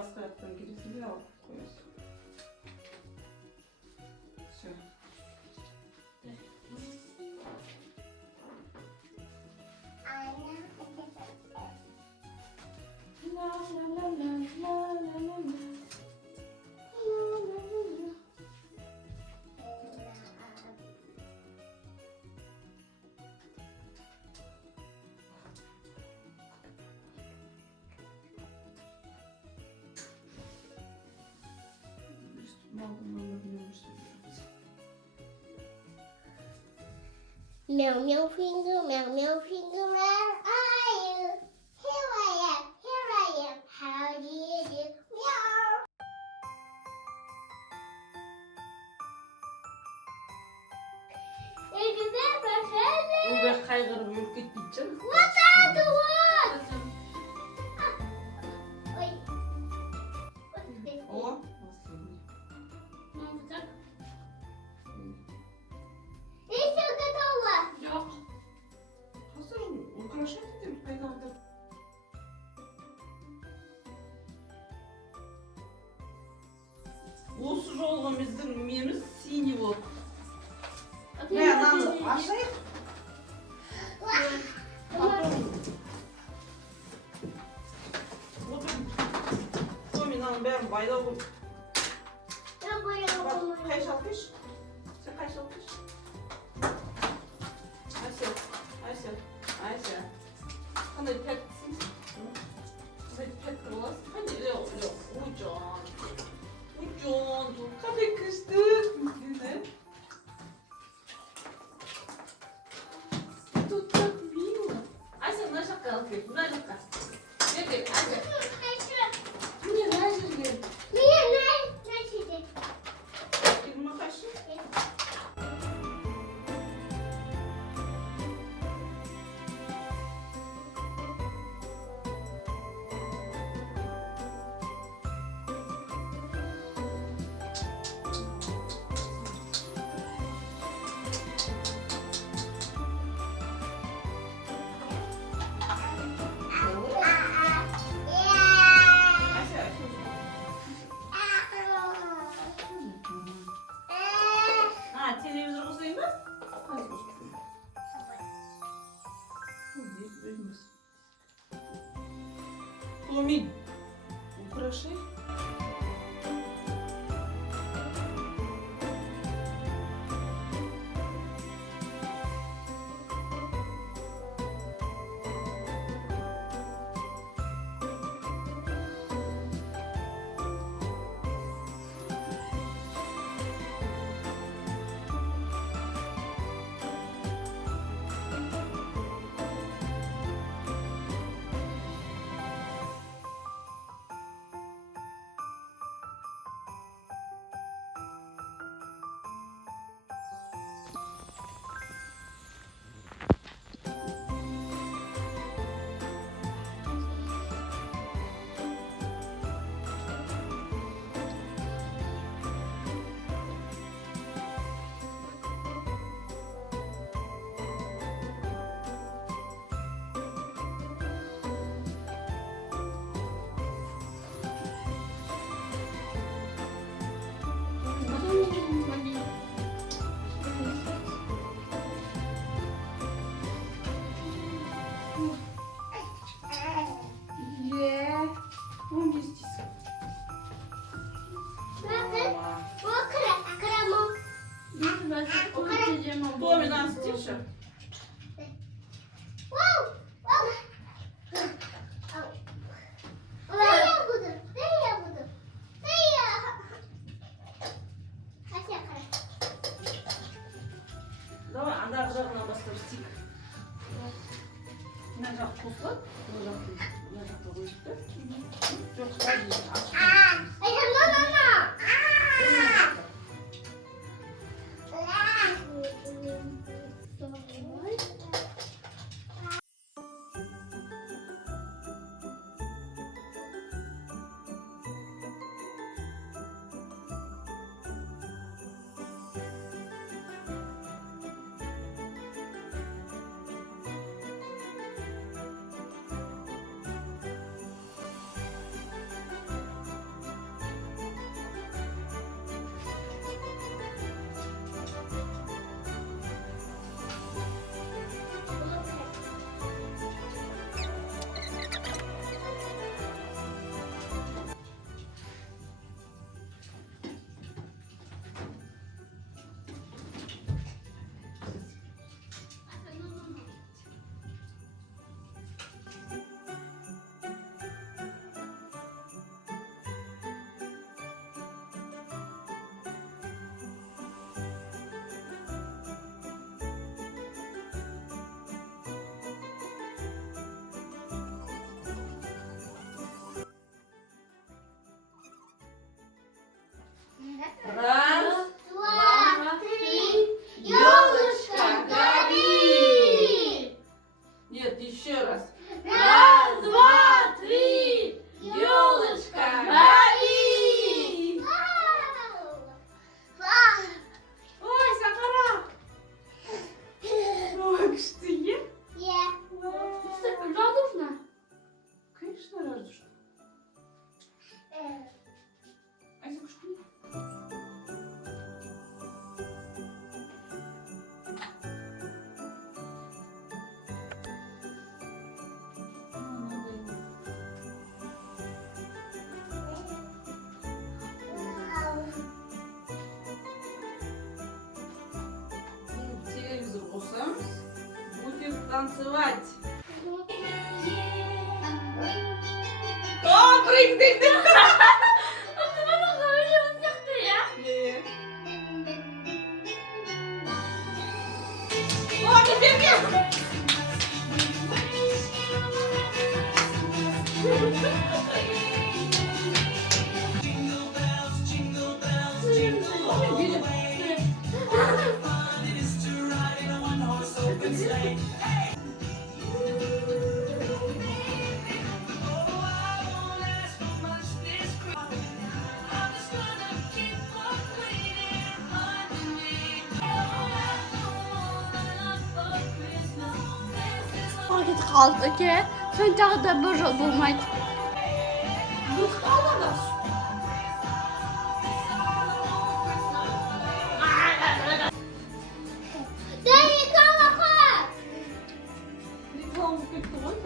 başka yaptığın girisini de al koyuyorsun. Şöyle. La la la la la la la la. Meow meow finger, where are you? Here I am, how do you do? Meow. Bu be kaygırıp yürüp gitmeyeceğim. What are the words? Oy. What is this? O nasıl yani? Ne olacak? This is the door. Yok. Hazır mı? Украшать этим кайданды. Осы жолғы біздің неміз синий болды. Ne anladın? Aşağıya. Доминаның бәрін байлау болып. Ben boyayamam. Kaç alkış? Sen kaç alkış? Ayşe, Ayşe, Ayşe. Qanday təksin? Qanday tək olasın? Qanday yo'q, yo'q. Ucan. Ucan. Qanday kızdın? Güzel. Тут так мило. Ayşe, мына жаққа алып кел, мына жаққа. Кел, кел, Ayşe. Міне мына жерге. Ne çizdik? Elma kaşık. Ayşe, Ayşe. Ha, televizor uzayım mı? Hayır. Томин, украшай. Томин, тише. Давай, анда жағынан бастап істейік. Мына жақ қосылады, мына жаққа қойып та. Жоқ, былай дейін, ашық. Раз, Два, три. Ёлочка, гори! Нет, еще раз. Раз, два, три. Ёлочка, гори! Ой, Сахара! Ой, что ты е? Радужна? Конечно, радужно. Айзек, что? Телевизор кусамыз. Будем танцевать. О, прыгай! Бана говорила сияқты, иә? Нет. О, теперь Пакет қалды ке. Сон тағы да бір жыл болмайды. Рекламу как-то вот